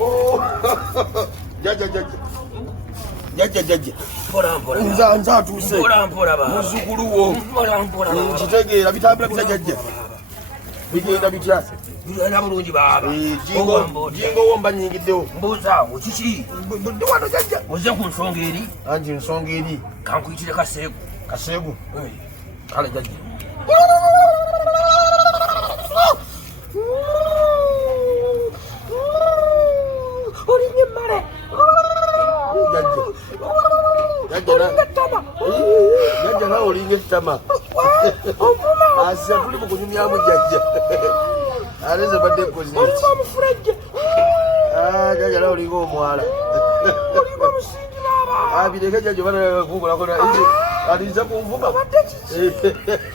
Oh. Jajja. Nza tuuse. Muzukulu wo. Kitegeera bitambula bisa jajja. Bigenda bitya. Bigenda bulungi baba. Jingo womba nyingiddewo. Mbuuza kiki? Ndi wano jajja. Oze ku nsonga eri. Anti nsonga eri. Kankuyitire Kaseegu. Kaseegu? Kale jajja. Olinye mmale. Jajja nawe olinga ettama. Ase tuli mu kunyumyamu jajja. Ate ze badde kozi. Olinga omufurejje. Jajja nawe olinga omwala. Olinga omusingi baba. Abireke jajja bana kukolakona. Aliza kunvuma. Badde kiki?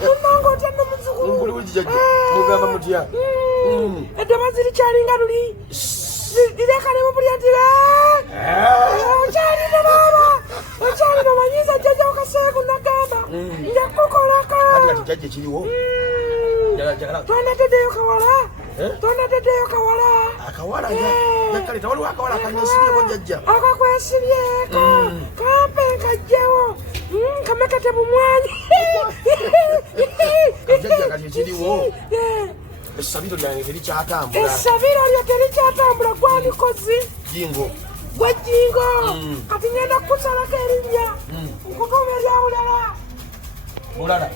Munango otyanno muzukulu. Mbuli wiki jajja. Mugamba mutya. Eddama ziri kyalinga luli. Direkanemu bulyatire. Okyalina baba. Okyalina omanyiza jjajja Kaseegu nagamba. Njakukolako. Kati jajja kiriwo. Tonateddeyo kawala. Tonateddeyo kawala. Akawala kale tewaliwo akawala akanyesibyeko jajja. Akakwesibyeko. Kampe nkajjawo. Kamekete bumwanyi. Jajja kati kiriwo. Essabiro lyange terikyatambula. Essabiro lyo terikyatambula gwandikozi. Jingo. Gwe Jingo. Kati ngenda kukusalako erinnya. Nkukuma eryawulala. Bulala.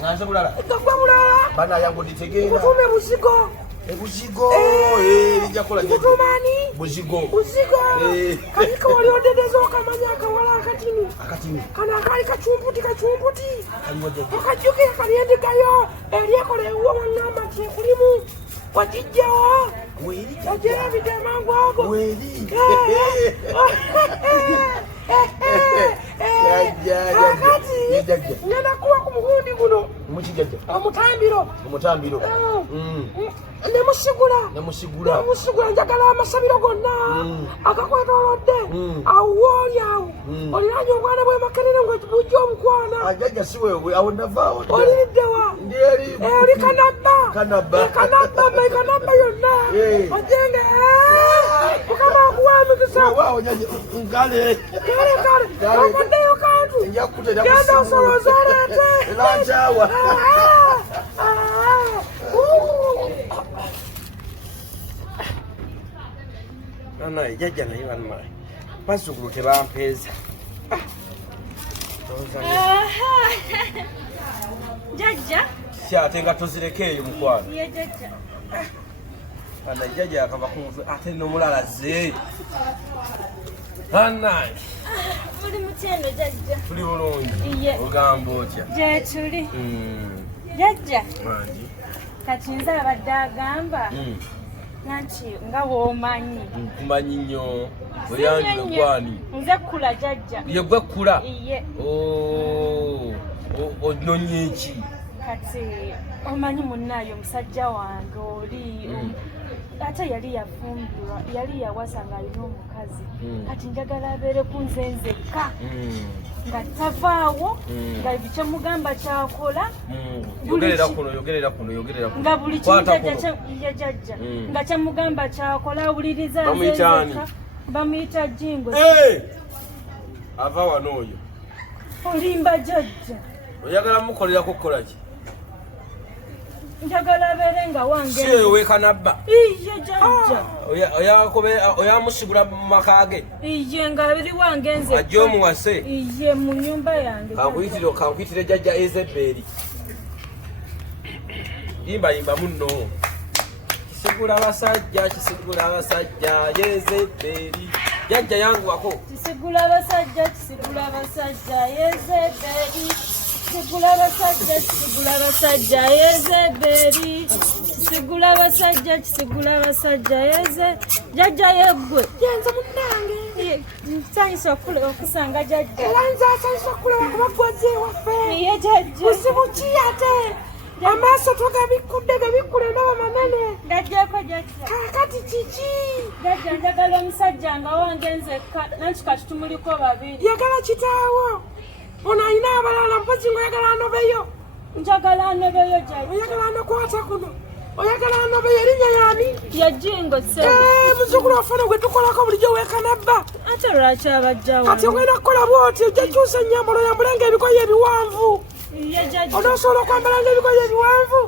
Nganze bulala. Gwe bulala. Bana yangu nditegeera. Nkutume Buzigo. Buzigo. Lijja kola jajja. Nkutumani? Buzigo. Kati kawali odedeza okamanya akawala akatini. Akatini. Kano akali kacumputi. Kaliwo jajja. Okajjukira kali endigayo eryekola ewuwo wangamba nti ekulimu. Wagijjawa. Weeri. Yagyerabidde amangu ago. Weeri. Akati ngenda kuwa ku mugundi guno. Muki jajja. Omutambiro. Nemusigula. Njagala amasabiro gonna agakwetoolodde awo oli awo oliranye obwana bwe Makerere ng'ojja omukwana. Jajja si wewe awo navaawo. Oliriddewa? Ndi eri. Oli Kanabba. Kanabba yonna. Ojenge Mukama akuwa emikisa. Waawo jajja ngale. Kale. Okoddeyo kantu. Nja kukutera genda osolooza oleete. Lankyawa. Naye jajja naye banma bazzukulu tebampeeza. Jajja Ate nga tozireko eyo mukwano. ye jajja. Ana jajja akava kunve ate n'omulala ze. Anange Muli mutyeno jajja. tuli bulungi. Iye. Ogamba otya? Gye tuli. Jajja Wangi. kati nze abadde agamba nanti nga w'omanyi. Nkumanyi nnyo. Oyanjula gwani. Nze kkula jajja. Ye gwe kkula. Iye. Ononye ki? Kati omanyi munnaayo omusajja wange oli ate yali yafumbirwa yali yawasa ng'alina omukazi. Kati njagala abeere ku nze nzekka nga tavaawo nga kye mugamba kyakola Yogerera kuno. nga buli kijajja nga kye mugamba kyakola awuliriza nze nzekka. Bamuyita Jingo. Ava wano oyo. Olimba jajja. Oyagala mukolerako kukola ki? Njagala abeere nga wange. Si ewe Kanabba. Iye jajja. Oyamusigula mu maka ge. Iye nga biri wange nze. Ajja omuwase. Iye mu nnyumba yange. Kankuyitire jajja Ezeberi. Yimba munno. Kisigula abasajja Ezeberi. Jajja yangu wako. Kisigula abasajja Yezeberi. Kisigula abasajja Yezeberi. Jajja yeggwe. Yenze munnange. Nsanyusa okusanga jajja. Era nze asanyusa okukulaba kuba gwaze ewaffe. Iye jajja. Buzibu ki ate? Amaaso togabikkudde gabikkule ndaba manene. Gajjako jajja. Kaakati kiki? Jajja njagala omusajja nga wange nzekka nanti kati tumuliko babiri. Yagala kitaawo. Ono alina abalala mpozzi ng'oyagala anobeyo. Njagala anobeyo jajja. Oyagala anokwata kuno. oyagala anobe yerinnya yani yajingo se muzukulu wafana gwe tukolako bulijjo weekanabba ate lwaki abajjawo kati ogenda kukola bwoti ojja kyusa ennyambalo yambulenga ebikoyi ebiwanvu onoosobola okwambalanga ebikoyi ebiwanvu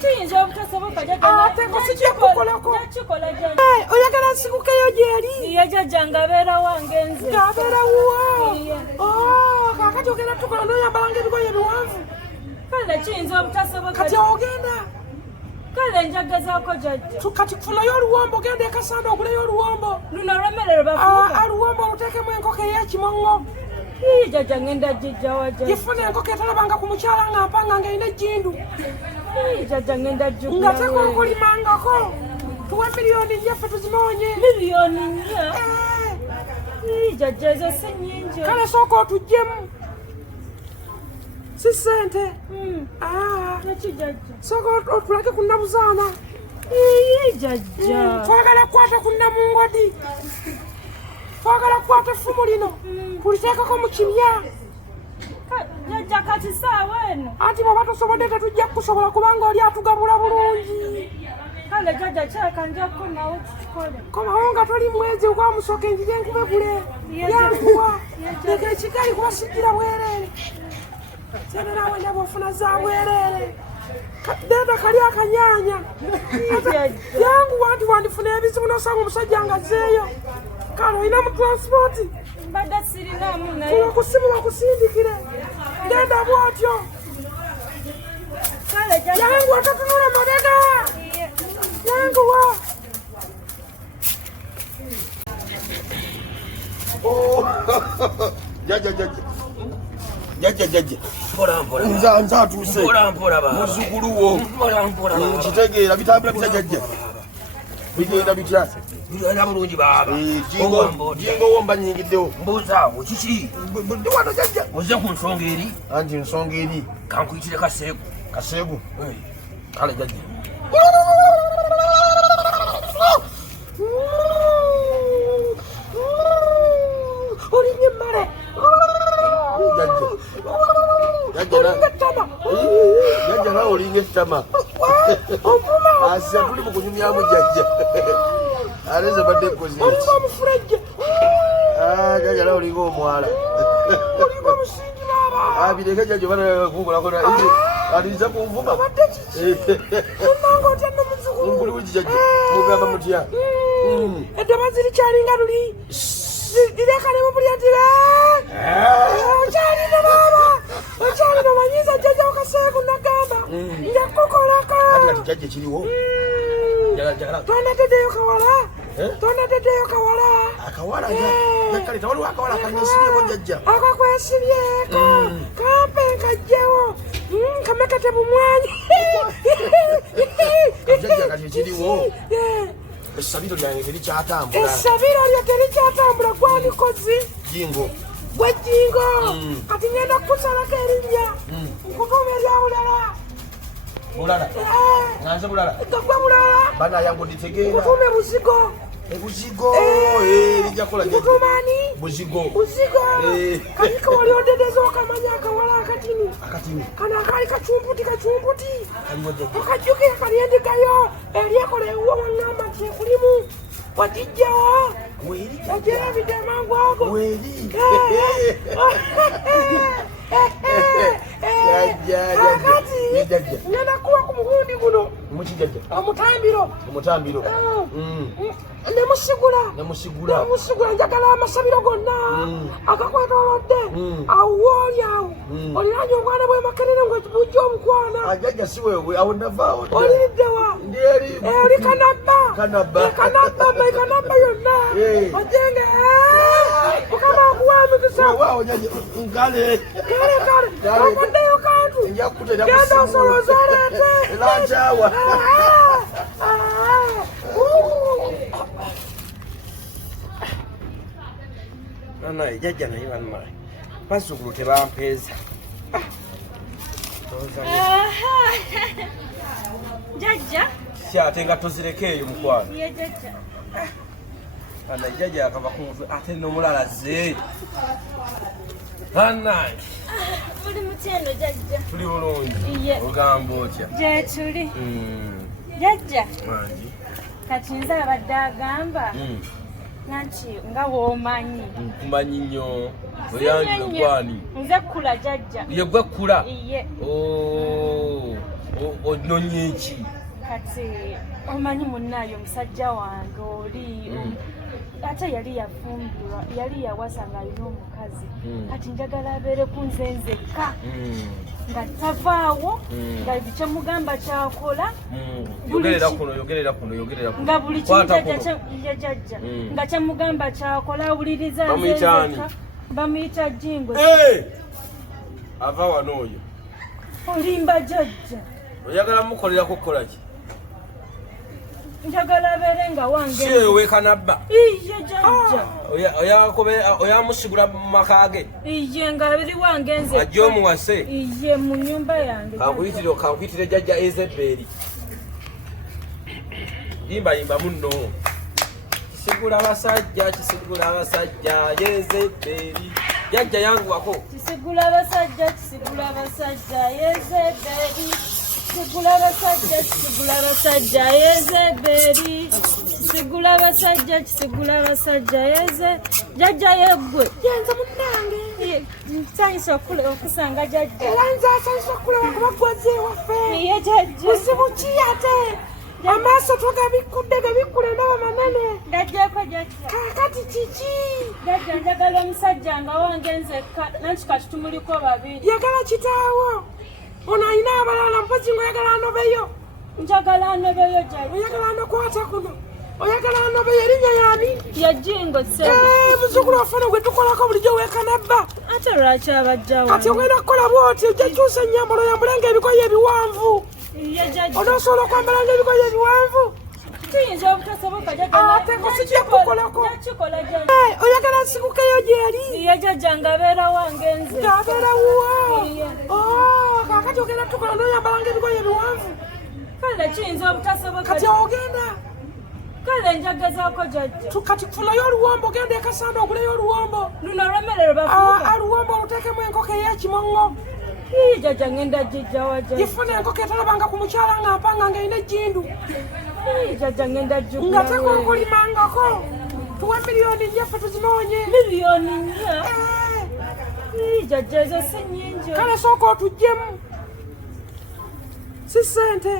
tuyinza obutasoboka ate kusijja kukolako oyagala nsikukeyo gyeri ye jjajja ng'abeera wange nze ng'abeera wuwo kakati ogenda tukola nooyambalanga ebikoyi ebiwanvu kale kiyinza obutasoboka kati ogenda kale njagezaako jjajja kati kufunayo oluwombo ogenda ekasanda oguleyo oluwombo luno olw'emmere lwe bafuuka oluwombo oluteekemu enkoko ey'ekimongo jjajja ngenda jjijjawa gifuna enkoko etalabanga ku mukyala nga mpanga ng'erina ejjindu jjajja ngenda jjukira nga tekunkulimangako tuwe miliyoni nnyaffe tuzinoonye miliyoni nnya jjajja ezo si nnyingi kale sooka otuggyemu si ssente neki jjajja sooka otulage ku nnabuzaana jjajja twagala kukwata ku nnamungodi twagala kukwata effumu lino tuliteekako mu kibya jjajja kati saawa eno anti bw'oba tosobodde tetujja kukusobola kubanga oli atugabula bulungi kale jjajja kyeka nja kukomawo tukikole komawo nga toli mwezi ogwamusoka enjiri enkubegule yankuwa leka ekigali kubasigira bwereere senerawe ne bwofuna za bwereere deda kali akanyanya yanguwa nti wandifuna ebizibu nosanga omusajja nga zeeyo kale olina mu transpoti mbadde sirinamu naye kusimu bakusindikire genda bwotyo kale jjajja yanguwa totunula mabega yanguwa jajja nze atuuse muzzukulu wo nkitegeera bitambula bitya jajja bigenda bitya bigenda bulungi baaba jingo wo mba nyingiddewo mbuuzaawo kiki budde wano jajja oze ku nsonga eri anti nsonga eri kankuyitire kaseegu kaseegu kale jajja olimye emmale jajja nawe olinga ettama ase tuli mu kunyumyamu jajja ate ze badde ekoze olinga omufurejje jajja nawe olinga omwala olinga omusingi n'abaana abireke jajja banakukolako aliza kunvuma onanga otya nomuzukulu nkuli wiki jajja mugamba mutya eddama ziri kyalinga luli lirekanemu bulyatire okyalina baaba okyalina manyiza jjajja okaseeku nagamba njakukolako kati jajja kiriwo tonateddeyo kawala tonateddeyo kawala akawala kale tewaliwo akawala kanyesibyeko jajja akakwesibyeko kampe nkajjewo kamekete bumwanyi jajja kati ekiriwo essabiro lyange terikyatambula essabiro lyo terikyatambula gwanikozi jingo gwe jingo kati ngenda kukusalako erinnya nkutuuma erya bulala bulala nanze bulala gagwe bulala bana yangu nditegeera nkutuume buzigo ebuzigo lijjakola nkutuumani buzigo kaliko wali odedeza okamanya akawala akatini kano akaali kacumputi okajjukira kali endigayo eryekola ewuwo waŋŋamba nti ekulimu wagijjawa ogyerabidde amangu ago akati ngenda kuwa ku mugundi guno omutambiro nemusigula njagala amasabiro gonna agakwetolodde awoli awo oliranye obwana bwemakerere ng'ojja omukwana ajajja si wewe awo navaawo oliriddewa oli kanabba yonna ojenge mukama akuwa emikisa nkale ovaddeyo kantu genda osoloza oleete lancawa naye jajja naye banmaye bazzukulu tebampeeza jjajja kyate nga tozireko eyo mukwano ye jjajja ana jjajja akava kunve ate nomulala ze banange muli mutyeno jjajja tuli bulungi Ye. ogamba otya gye tuli Jajja. Mangi. Kati nze abadde agamba. Nanti nga womanyi. Kumanyi nnyo. Oyange gwani. Nze kula jajja. Ye gwe kula. Iye. Ononye ki? Kati omanyi munnayo omusajja wange oli ate yali yafumbirwa yali yawasanga alina omukazi kati njagala abeere ku nze nzekka nga tavaawo nga kyemugamba kyakola yogerera kuno nga buli kijajja nga kyemugamba kyakola awuliriza nzezekka bamuyita Jingo. Ava wano oyo olimba jajja oyagala mukolera kukola ki? Njagala abeere nga wange siwewe kanabba iye jajja oyamusigula mu maka ge iye nga abiri wange nze ajja omuwase iye mu nyumba yange kankuyitire jajja Ezebeeri yimba munno kisigula abasajja Ezebeeri jajja yanguwako kisigula abasajja Ezebeeri Sigula abasajja Ezebeeri jajja yeggwe yenze munnange nsanyusa okusanga jajja era nze asanyusa okulaba kuba gwaze ewaffe iye jajja buzibu ki ate amaaso tugabikudde gabikkula endaba manene ndajjeko jajja kaakati kiki jajja njagala omusajja nga wange nzekka nanti kati tumuliko babiri yagala kitaawo ono alina abalala mpozi ngaoyagala anobeyo njagala anobeyo jajja oyagala anokwata kuno oyagala anobeyo erinnya yani ya Jingo muzukulu waffe gwe tukolako bulijjo weekanabba ate lwaki abajjawo kati ogenda kukola bwoti ojja kyusa ennyambala oyambulenga ebikoyi ebiwanvu iye jajja onoosobola okwambalanga ebikoyi ebiwanvu tuyinza obutasoboka tekikola jajja oyagala nsikukeyo gyeri iye jajja ng'abeera wange nze ng'abeera wuwo kaakati ogenda tukola n'oyambalanga ebikoyi ebiwanvu kale kiyinza obutasoboka kati ogenda kale njagazaako jajja kati kufunayo oluwombo ogenda ekasanda oguleyo oluwombo luno olwemmere lwe bafuuka oluwombo oluteekemu enkoko ey'ekimongo jajja ngenda jjijjawa jajja gifuna enkoko etalabanga ku mukyala nga mpanga ng'erina ejjindu jajja ngenda jjugula nga tekulukulimangako tuwe miliyoni nnyaffe tuzinoonye miliyoni nnya jajja ezo si nnyingi kale sooka otuggyemu si ssente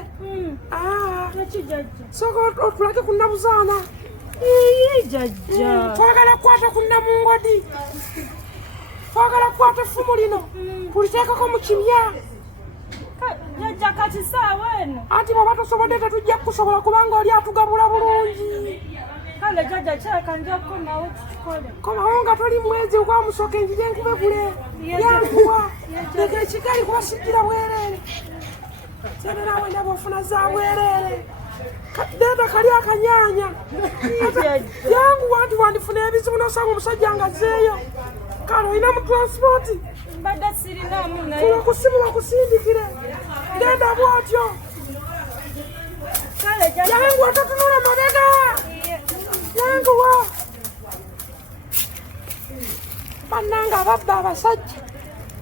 naki jajja sooka otulage ku nnabuzaana jajja twagala kukwata ku nnamungodi twagala kukwata effumu lino tuliteekako mu kimya jajja kati saawa eno anti bw'oba tosobodde tetujja kukusobola kubanga oli atugabula bulungi kale jajja kyaka nja kukomawo tukikole komawo nga toli mwezi ogwamusoka enjiri enkube bule yankuwa leka ekigali kubasigira bwereere senerawe nabo ofuna za bwereere deeta kali akanyanya yanguwa nti wandifuna ebizibu nosanga omusajja nga zeeyo kale olina mu transpoti mbadde sirinaamu naye kuba kusimu bakusindikire genda bwotyo kale jajja yanguwa totunula mabega yanguwa bannanga ababba abasajja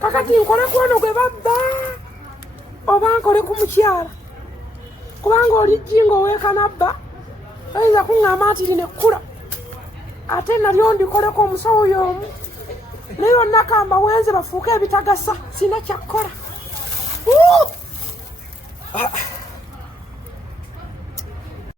kakati nkole kwono gwe babba oba nkole ku mukyala kubanga oli Jingo oweekanabba oyinza kuŋŋamba nti linekkula ate nalyo ndikoleko omusawo y'omu naye onnakamba wenze bafuuke ebitagasa sina kyakkola